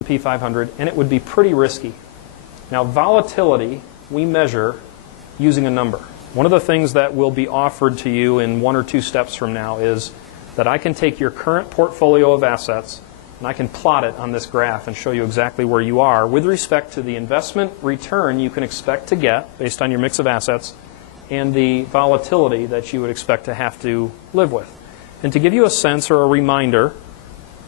S&P 500, and it would be pretty risky. Now, volatility we measure using a number. One of the things that will be offered to you in 1 or 2 steps from now is that I can take your current portfolio of assets and I can plot it on this graph and show you exactly where you are with respect to the investment return you can expect to get based on your mix of assets and the volatility that you would expect to have to live with. And to give you a sense or a reminder,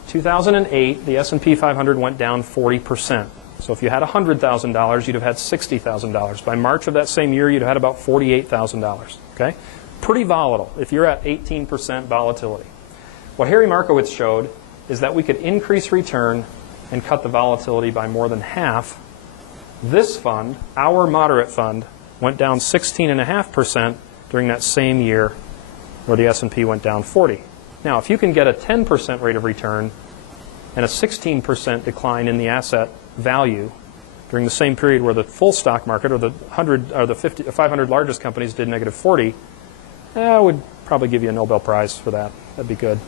2008, the S&P 500 went down 40%. So if you had $100,000, you'd have had $60,000. By March of that same year, you'd have had about $48,000. Okay? Pretty volatile if you're at 18% volatility. What Harry Markowitz showed is that we could increase return and cut the volatility by more than half. This fund, our moderate fund, went down 16.5% during that same year where the S&P went down 40. Now, if you can get a 10% rate of return and a 16% decline in the asset value during the same period where the full stock market or the 100 or the 500 largest companies did negative 40, I would probably give you a Nobel Prize for that. That'd be good.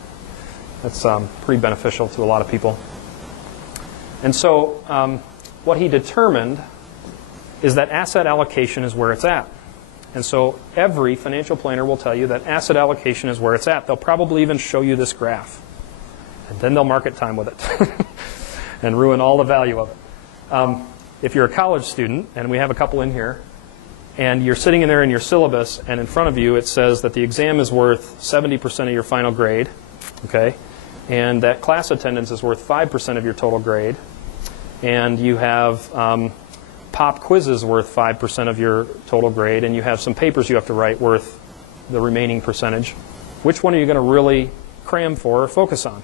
That's pretty beneficial to a lot of people. And so what he determined is that asset allocation is where it's at. And so every financial planner will tell you that asset allocation is where it's at. They'll probably even show you this graph. And then they'll market time with it and ruin all the value of it. If you're a college student, and we have a couple in here, and you're sitting in there in your syllabus, and in front of you it says that the exam is worth 70% of your final grade, okay, and that class attendance is worth 5% of your total grade, and you have pop quizzes worth 5% of your total grade, and you have some papers you have to write worth the remaining percentage. Which one are you going to really cram for or focus on?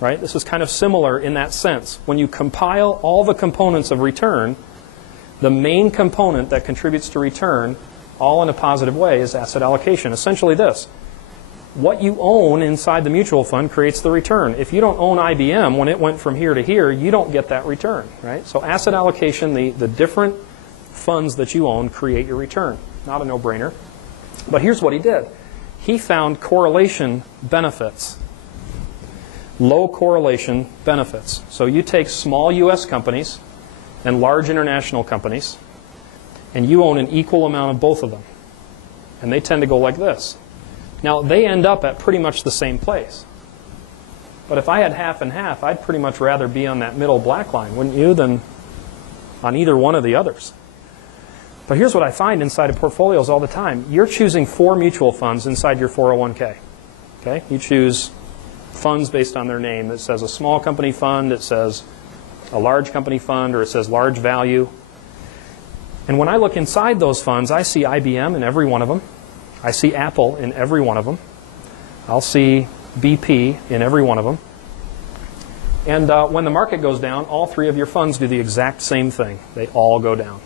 Right? This is kind of similar in that sense. When you compile all the components of return, the main component that contributes to return, all in a positive way, is asset allocation. Essentially this. What you own inside the mutual fund creates the return. If you don't own IBM when it went from here to here, you don't get that return. Right? So asset allocation, the different funds that you own create your return. Not a no-brainer. But here's what he did. He found correlation benefits. Low correlation benefits. So you take small U.S. companies and large international companies, and you own an equal amount of both of them. And they tend to go like this. Now, they end up at pretty much the same place. But if I had half and half, I'd pretty much rather be on that middle black line, wouldn't you, than on either one of the others. But here's what I find inside of portfolios all the time. You're choosing 4 mutual funds inside your 401k. Okay? You choose funds based on their name. It says a small company fund, it says a large company fund, or it says large value. And when I look inside those funds, I see IBM in every one of them. I see Apple in every one of them. I'll see BP in every one of them. And when the market goes down, all 3 of your funds do the exact same thing. They all go down.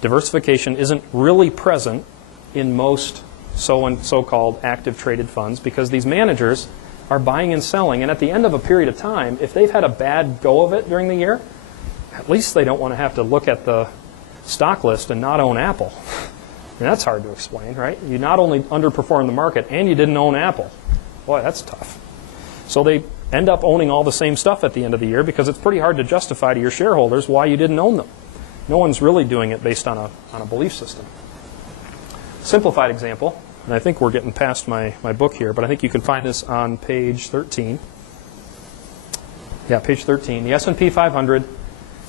Diversification isn't really present in most so-called active traded funds because these managers are buying and selling, and at the end of a period of time, if they've had a bad go of it during the year, at least they don't want to have to look at the stock list and not own Apple. And that's hard to explain, right? You not only underperformed the market, and you didn't own Apple. Boy, that's tough. So they end up owning all the same stuff at the end of the year because it's pretty hard to justify to your shareholders why you didn't own them. No one's really doing it based on a belief system. Simplified example. And I think we're getting past my book here, but I think you can find this on page 13. Yeah, page 13. The S&P 500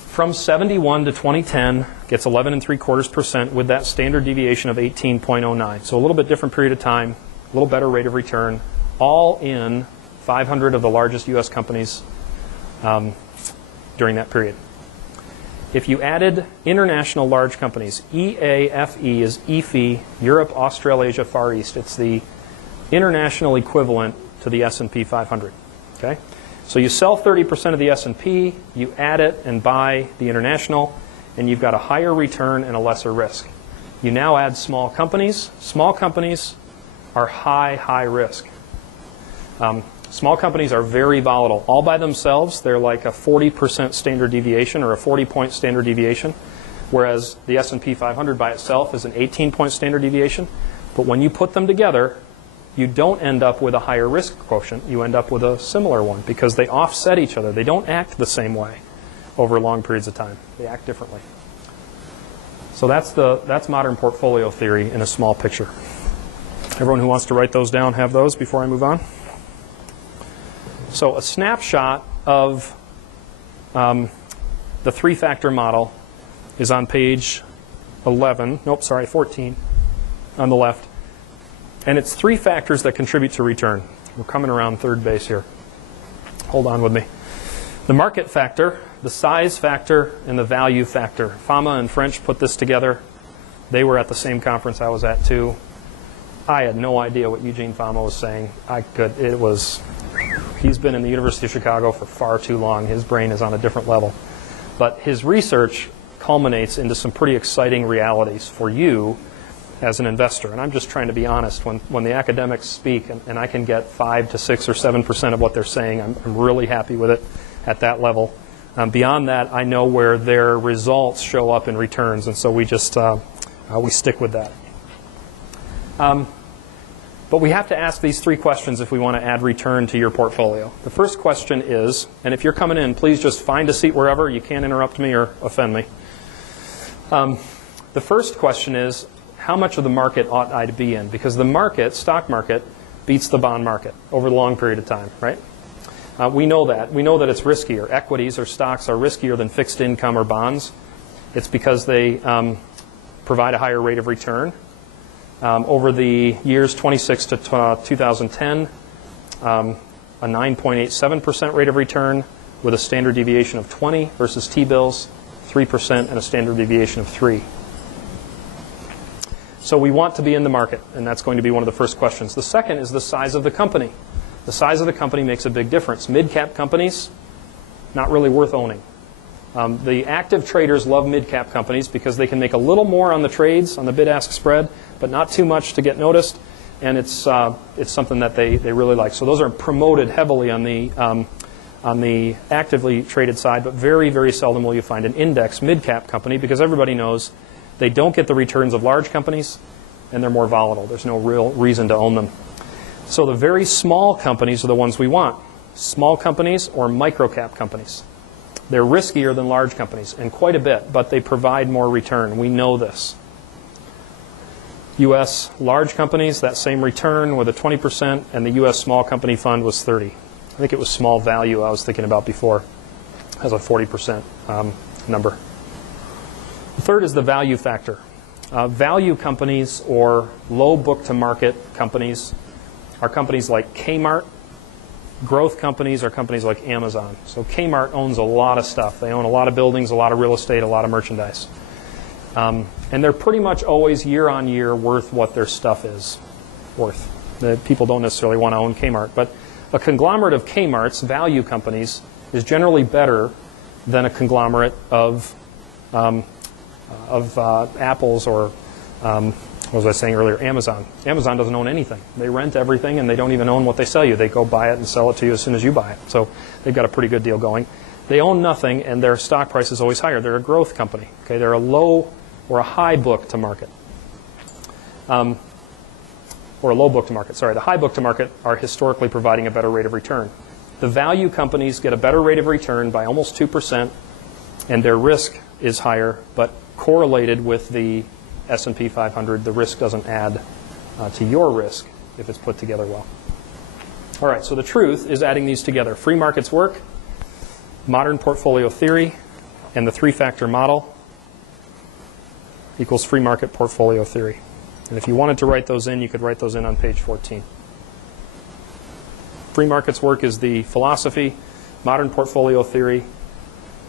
from 71 to 2010 gets 11.75% with that standard deviation of 18.09. So a little bit different period of time, a little better rate of return, all in 500 of the largest U.S. companies during that period. If you added international large companies, EAFE is EFE, Europe, Australasia, Far East. It's the international equivalent to the S&P 500. Okay? So you sell 30% of the S&P, you add it and buy the international, and you've got a higher return and a lesser risk. You now add small companies. Small companies are high risk. Small companies are very volatile. All by themselves, they're like a 40% standard deviation or a 40-point standard deviation, whereas the S&P 500 by itself is an 18-point standard deviation. But when you put them together, you don't end up with a higher risk quotient. You end up with a similar one because they offset each other. They don't act the same way. over long periods of time. They act differently. So that's modern portfolio theory in a small picture. Everyone who wants to write those down, have those before I move on. So a snapshot of the three-factor model is on page 14 on the left. And it's three factors that contribute to return. We're coming around third base here. Hold on with me. The market factor, the size factor, and the value factor. Fama and French put this together. They were at the same conference I was at too. I had no idea what Eugene Fama was saying. He's been in the University of Chicago for far too long. His brain is on a different level. But his research culminates into some pretty exciting realities for you as an investor. And I'm just trying to be honest. When the academics speak and I can get 5 to 6 or 7% of what they're saying, I'm really happy with it at that level. Beyond that, I know where their results show up in returns, and so we just we stick with that. But we have to ask these three questions if we want to add return to your portfolio. The first question is, and if you're coming in, please just find a seat wherever. You can't interrupt me or offend me. The first question is, how much of the market ought I to be in? Because the market, stock market, beats the bond market over a long period of time, right? We know that. We know that it's riskier. Equities or stocks are riskier than fixed income or bonds. It's because they provide a higher rate of return. Over the years 26 to 2010, a 9.87% rate of return with a standard deviation of 20 versus T-bills, 3% and a standard deviation of 3. So we want to be in the market, and that's going to be one of the first questions. The second is the size of the company. The size of the company makes a big difference. Mid-cap companies, not really worth owning. The active traders love mid-cap companies because they can make a little more on the trades, on the bid-ask spread, but not too much to get noticed, and it's something that they really like. So those are promoted heavily on the actively traded side, but very, very seldom will you find an index mid-cap company because everybody knows they don't get the returns of large companies, and they're more volatile. There's no real reason to own them. So the very small companies are the ones we want. Small companies or micro-cap companies. They're riskier than large companies, and quite a bit, but they provide more return. We know this. U.S. large companies, that same return with a 20%, and the U.S. small company fund was 30. I think it was small value I was thinking about before as a 40% number. The third is the value factor. Value companies or low book-to-market companies are companies like Kmart. Growth companies are companies like Amazon. So Kmart owns a lot of stuff. They own a lot of buildings, a lot of real estate, a lot of merchandise. And they're pretty much always year on year worth what their stuff is worth. The people don't necessarily want to own Kmart. But a conglomerate of Kmart's, value companies, is generally better than a conglomerate of Apple's or, what was I saying earlier, Amazon. Amazon doesn't own anything. They rent everything, and they don't even own what they sell you. They go buy it and sell it to you as soon as you buy it. So they've got a pretty good deal going. They own nothing, and their stock price is always higher. They're a growth company. Okay, they're a low or a high book to market. Or a low book to market. Sorry, the high book to market are historically providing a better rate of return. The value companies get a better rate of return by almost 2%, and their risk is higher, but correlated with the S&P 500, the risk doesn't add to your risk if it's put together well. All right, so the truth is adding these together. Free markets work, modern portfolio theory, and the three-factor model equals free market portfolio theory. And if you wanted to write those in, you could write those in on page 14. Free markets work is the philosophy. Modern portfolio theory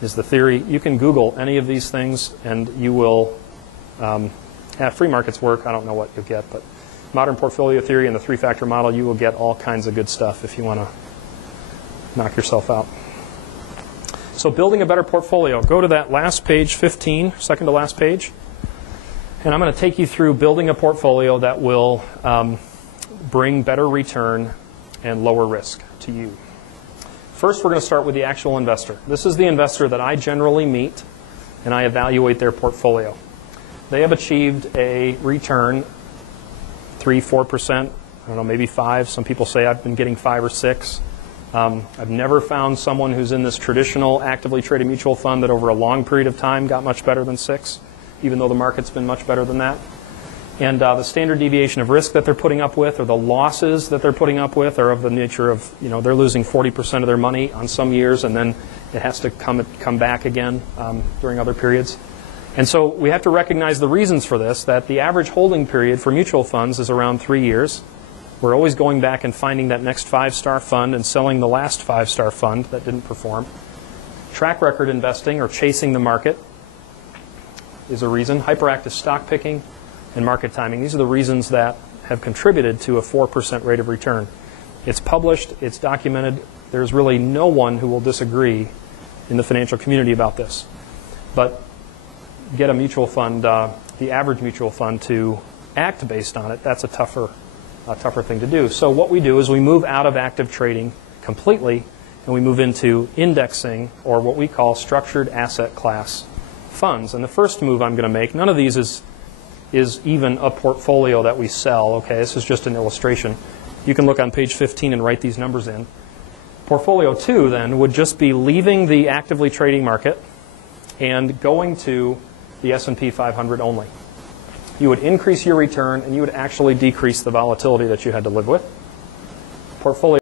is the theory. You can Google any of these things, and you will have free markets work. I don't know what you'll get, but modern portfolio theory and the three-factor model, you will get all kinds of good stuff if you want to knock yourself out. So building a better portfolio. Go to that last page, 15, second to last page. And I'm going to take you through building a portfolio that will bring better return and lower risk to you. First, we're going to start with the actual investor. This is the investor that I generally meet, and I evaluate their portfolio. They have achieved a return, 3-4%, I don't know, maybe 5. Some people say I've been getting 5 or 6. I've never found someone who's in this traditional actively traded mutual fund that over a long period of time got much better than 6, even though the market's been much better than that. And the standard deviation of risk that they're putting up with, or the losses that they're putting up with, are of the nature of, they're losing 40% of their money on some years, and then it has to come back again during other periods. And so we have to recognize the reasons for this, that the average holding period for mutual funds is around 3 years. We're always going back and finding that next 5-star fund and selling the last 5-star fund that didn't perform. Track record investing, or chasing the market, is a reason. Hyperactive stock picking and market timing. These are the reasons that have contributed to a 4% rate of return. It's published, it's documented. There's really no one who will disagree in the financial community about this. But get a mutual fund, the average mutual fund, to act based on it, that's a tougher thing to do. So what we do is we move out of active trading completely, and we move into indexing, or what we call structured asset class funds. And the first move I'm going to make, none of these is even a portfolio that we sell. Okay, this is just an illustration. You can look on page 15 and write these numbers in. Portfolio 2 then would just be leaving the actively trading market and going to the S&P 500 only. You would increase your return, and you would actually decrease the volatility that you had to live with. Portfolio